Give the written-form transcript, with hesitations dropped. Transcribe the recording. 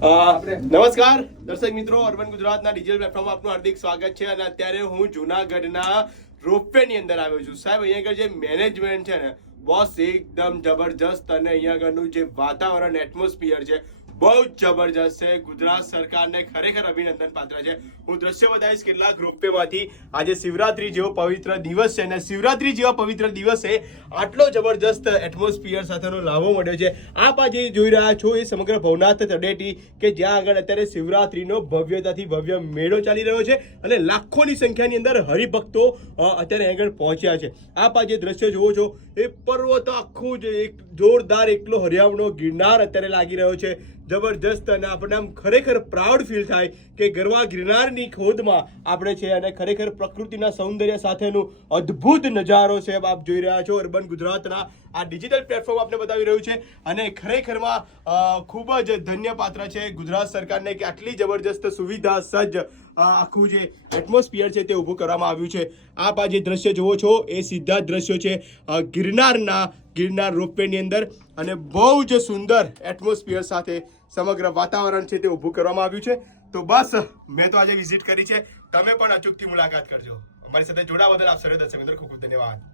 નમસ્કાર દર્શક મિત્રો, અર્બન ગુજરાતના ડિજિટલ પ્લેટફોર્મમાં આપનું હાર્દિક સ્વાગત છે. અને અત્યારે હું જુનાગઢના રોપવે ની અંદર આવ્યો છું. સાહેબ, અહીંયા આગળ જે મેનેજમેન્ટ છે ને, બોસ એકદમ જબરજસ્ત. અને અહીંયા આગળનું જે વાતાવરણ, એટમોસ્ફિયર છે, બહુ જ જબરજસ્ત છે. ગુજરાત સરકારને ખરેખર અભિનંદન પાત્ર છે. હું દ્રશ્ય બતાવીશ કેટલાક રોપવેમાંથી. આજે શિવરાત્રી જેવો પવિત્ર દિવસ છે, અને શિવરાત્રી જેવા પવિત્ર દિવસે આટલો જબરજસ્ત એટમોસ્ફિયર સાથેનો લાભો મળ્યો છે. આપ આજે જોઈ રહ્યા છો એ સમગ્ર ભવનાથ તળેટી, કે જ્યાં આગળ અત્યારે શિવરાત્રીનો ભવ્યતાથી ભવ્ય મેળો ચાલી રહ્યો છે, અને લાખોની સંખ્યાની અંદર હરિભક્તો અત્યારે આગળ પહોંચ્યા છે. આપ આ જે દ્રશ્ય જુઓ છો, એ પર્વત આખું જ એક જોરદાર એકલો હરિયાળો ગિરનાર અત્યારે લાગી રહ્યો છે. જબરજસ્ત. અને આપણે આમ ખરેખર પ્રાઉડ ફીલ થાય કે ગરવા ગિરનારની ખોદમાં આપણે છે, અને ખરેખર પ્રકૃતિના સૌંદર્ય સાથેનું અદ્ભુત નજારો છે. આપ જોઈ રહ્યા છો અર્બન ગુજરાતના આ ડિજિટલ પ્લેટફોર્મ આપણે બતાવી રહ્યું છે, અને ખરેખરમાં ખૂબ જ ધન્યપાત્ર છે ગુજરાત સરકારને કે આટલી જબરજસ્ત સુવિધા સજ્જ આખું જે એટમોસ્ફિયર છે તે ઊભું કરવામાં આવ્યું છે. આપ આ જે દ્રશ્ય જુઓ છો એ સીધા દ્રશ્યો છે ગિરનાર રોપવેની અંદર, અને બહુ જ સુંદર એટમોસ્ફિયર સાથે સમગ્ર વાતાવરણ છે તે ઊભું કરવામાં આવ્યું છે. તો બસ મેં તો આજે વિઝિટ કરી છે, તમે પણ અચૂકથી મુલાકાત કરજો. અમારી સાથે જોડાવા બદલ આપ સર્વે દર્શક મિત્રો ખૂબ ખૂબ ધન્યવાદ.